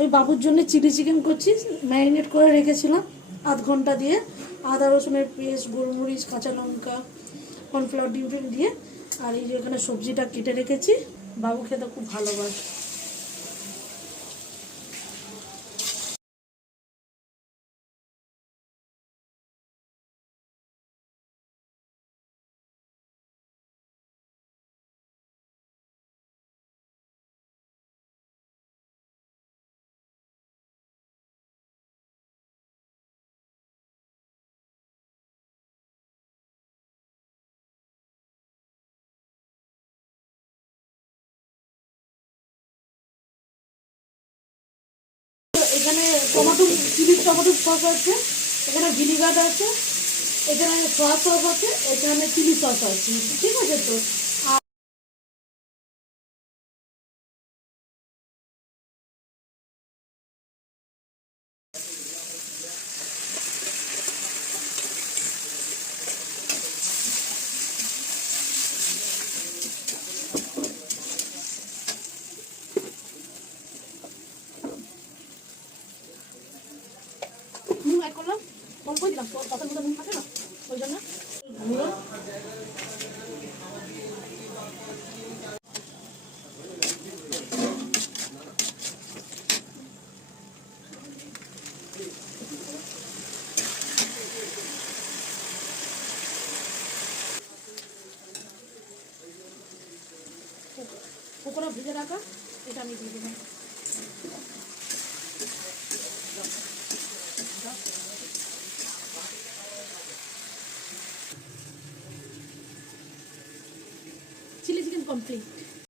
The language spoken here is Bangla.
ওই বাবুর জন্য চিলি চিকেন করছি, ম্যারিনেট করে রেখেছিলাম আধ ঘন্টা দিয়ে, আদা রসুনের পেস্ট, গোলমরিচ, কাঁচা লঙ্কা, কর্নফ্লাওয়ার ডিম দিয়ে। আর এই যে এখানে সবজিটা কেটে রেখেছি, বাবু খেতে খুব ভালোবাসে। এখানে টমেটো, চিলি টমেটো সস আছে, এখানে ভিনিগার আছে, এখানে সয়া সস আছে, এখানে চিলি সস আছে, ঠিক আছে তো। নুন অ্যাড করলাম, অল্প দিলাম, কথার মধ্যে নুন থাকে না, ওই জন্য গুঁড়ো। পকোড়া ভেজে রাখা, এটা আমি দিয়ে দেবো। Chilli chicken complete.